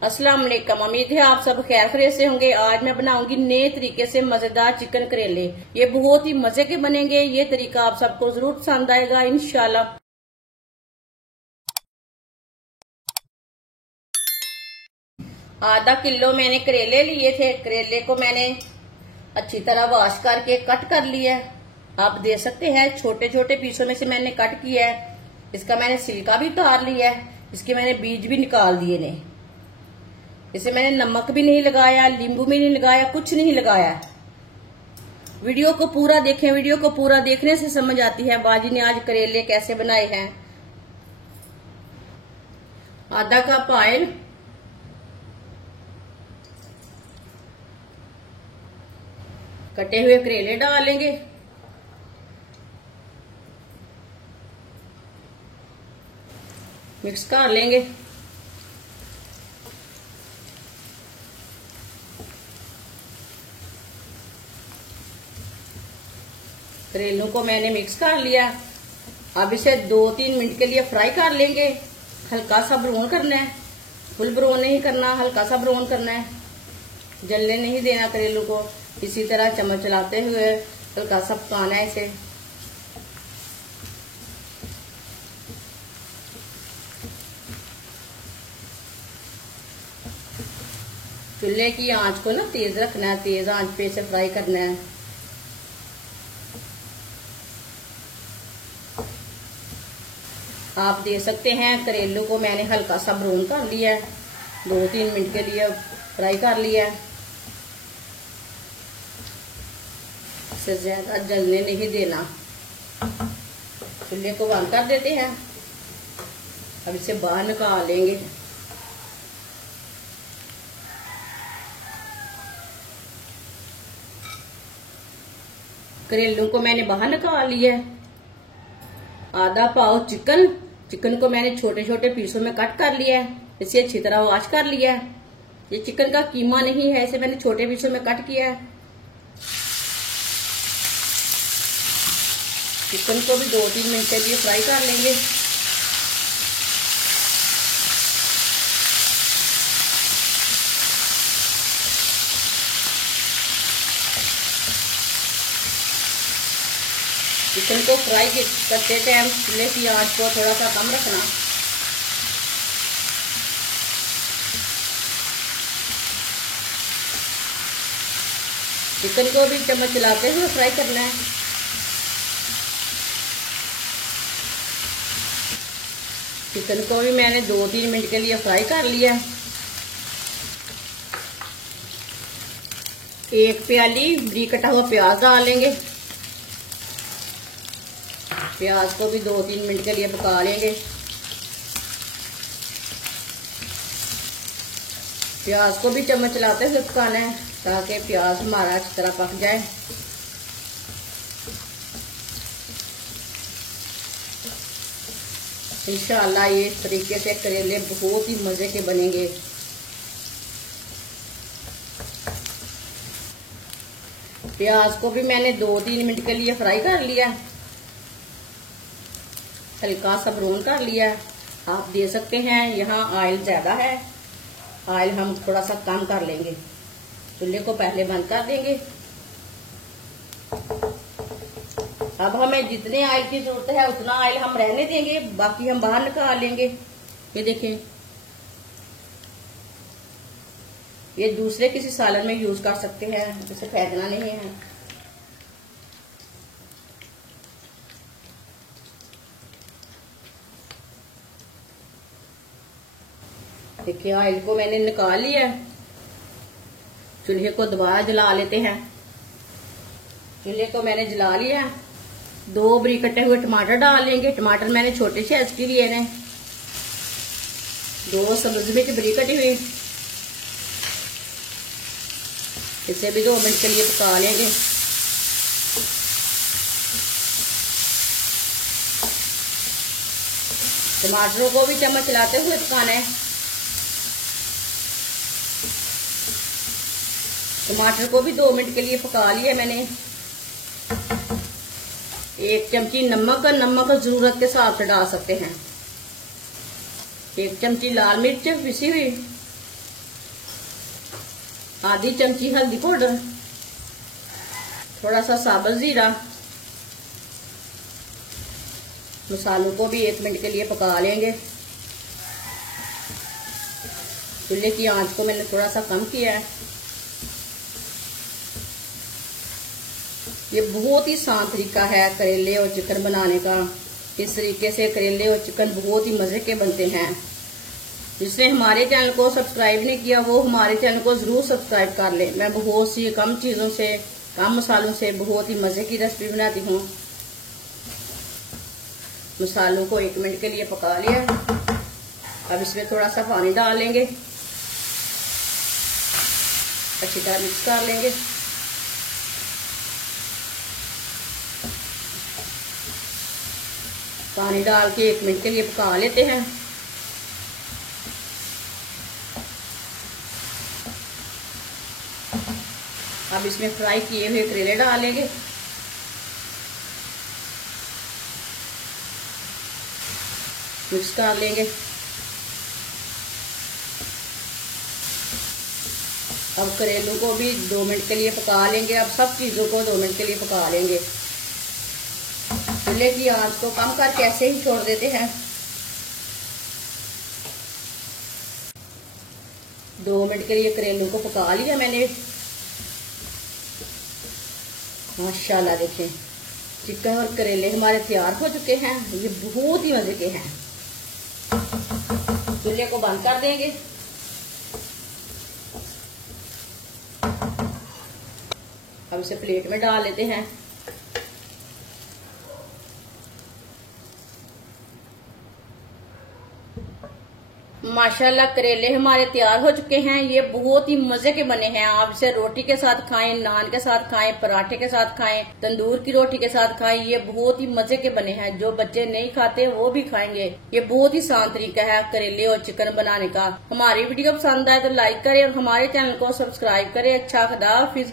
अस्सलाम वालेकुम। उम्मीद है आप सब खैर खैरियत से होंगे। आज मैं बनाऊंगी नए तरीके से मजेदार चिकन करेले। ये बहुत ही मजे के बनेंगे। ये तरीका आप सबको जरूर पसंद आएगा इंशाल्लाह। आधा किलो मैंने करेले लिए थे। करेले को मैंने अच्छी तरह वॉश करके कट कर लिया है। आप देख सकते हैं छोटे छोटे पीसों में से मैंने कट किया है। इसका मैंने छिलका भी उतार लिया है। इसके मैंने बीज भी निकाल दिए ने। इसे मैंने नमक भी नहीं लगाया, नींबू भी नहीं लगाया, कुछ नहीं लगाया। वीडियो को पूरा देखें। वीडियो को पूरा देखने से समझ आती है बाजी ने आज करेले कैसे बनाए हैं। आधा कप ऑयल, कटे हुए करेले डालेंगे, मिक्स कर लेंगे। करेलों को मैंने मिक्स कर लिया। अब इसे 2-3 मिनट के लिए फ्राई कर लेंगे। हल्का सा ब्राउन करना है, फुल ब्राउन नहीं करना, हल्का सा ब्राउन करना है। जलने नहीं देना करेलों को। इसी तरह चम्मच चलाते हुए हल्का सा पकाना है इसे। चूल्हे की आंच को ना तेज रखना है, तेज आंच पे इसे फ्राई करना है। आप देख सकते हैं करेलों को मैंने हल्का सा ब्राउन कर लिया है। 2-3 मिनट के लिए फ्राई कर लिया है। इससे ज्यादा जलने नहीं देना। चूल्हे को बंद कर देते हैं। अब इसे बाहर निकाल लेंगे। करेलों को मैंने बाहर निकाल लिया है। आधा पाव चिकन को मैंने छोटे छोटे पीसों में कट कर लिया है। इसे अच्छी तरह वॉश कर लिया है। ये चिकन का कीमा नहीं है, इसे मैंने छोटे पीसों में कट किया है। चिकन को भी 2-3 मिनट के लिए फ्राई कर लेंगे। चिकन को फ्राई करते टाइम चूल्हे की आंच को थोड़ा सा कम रखना। चिकन को भी चम्मच चलाते हुए फ्राई करना है। चिकन को भी मैंने 2-3 मिनट के लिए फ्राई कर लिया। 1 प्याली बारीक कटा हुआ प्याज डालेंगे। प्याज को भी 2-3 मिनट के लिए पका लेंगे। प्याज को भी चम्मच चलाते हुए पकाना है ताकि प्याज हमारा अच्छी तरह पक जाए। इंशाअल्लाह ये इस तरीके से करेले बहुत ही मजे के बनेंगे। प्याज को भी मैंने 2-3 मिनट के लिए फ्राई कर लिया। हल्का सा ब्राउन कर लिया। आप देख सकते हैं यहाँ ऑयल ज्यादा है। ऑयल हम थोड़ा सा कम कर लेंगे। चूल्हे को पहले बंद कर देंगे। अब हमें जितने ऑयल की जरूरत है उतना ऑयल हम रहने देंगे, बाकी हम बाहर निकाल लेंगे। ये देखें, ये दूसरे किसी सालन में यूज कर सकते हैं, इसे फेंकना नहीं है। देखिए ऑयल को मैंने निकाल लिया। चूल्हे को दोबारा जला लेते हैं। चूल्हे को मैंने जला लिया। 2 बारीक कटे हुए टमाटर डाल लेंगे। टमाटर मैंने छोटे साइज के लिए ने। 2 सब्जी मिर्च बारीक कटी हुई। इसे भी 2 मिनट के लिए पका लेंगे। टमाटरों को भी चम्मच चलाते हुए पकाना है। टमाटर को भी 2 मिनट के लिए पका लिया मैंने। 1 चमची नमक जरूरत के हिसाब से डाल सकते हैं। 1 चमची लाल मिर्च पिसी हुई, आधी चमची हल्दी पाउडर, थोड़ा सा साबुत जीरा। मसालों को भी 1 मिनट के लिए पका लेंगे। चूल्हे की आंच को मैंने थोड़ा सा कम किया है। ये बहुत ही आसान तरीका है करेले और चिकन बनाने का। इस तरीके से करेले और चिकन बहुत ही मजे के बनते हैं। जिसने हमारे चैनल को सब्सक्राइब नहीं किया वो हमारे चैनल को जरूर सब्सक्राइब कर ले। मैं बहुत सी कम चीजों से, कम मसालों से बहुत ही मजे की रेसिपी बनाती हूँ। मसालों को 1 मिनट के लिए पका लिया। अब इसमें थोड़ा सा पानी डाल लेंगे, अच्छी तरह मिक्स कर लेंगे। पानी डाल के 1 मिनट के लिए पका लेते हैं। अब इसमें फ्राई किए हुए करेले डालेंगे। मिक्स कर लेंगे। अब करेलों को भी 2 मिनट के लिए पका लेंगे। अब सब चीजों को 2 मिनट के लिए पका लेंगे। चूल्हे की आंच को कम करके ऐसे ही छोड़ देते हैं। 2 मिनट के लिए करेलों को पका लिया मैंने। माशाल्लाह देखें, चिकन और करेले हमारे तैयार हो चुके हैं। ये बहुत ही मजे के हैं। चूल्हे को बंद कर देंगे। अब इसे प्लेट में डाल लेते हैं। माशाल्लाह करेले हमारे तैयार हो चुके हैं। ये बहुत ही मजे के बने हैं। आप इसे रोटी के साथ खाएं, नान के साथ खाएं, पराठे के साथ खाएं, तंदूर की रोटी के साथ खाएं। ये बहुत ही मजे के बने हैं। जो बच्चे नहीं खाते वो भी खाएंगे। ये बहुत ही आसान तरीका है करेले और चिकन बनाने का। हमारी वीडियो पसंद आए तो लाइक करें और हमारे चैनल को सब्सक्राइब करें। अच्छा खुदा हाफिज।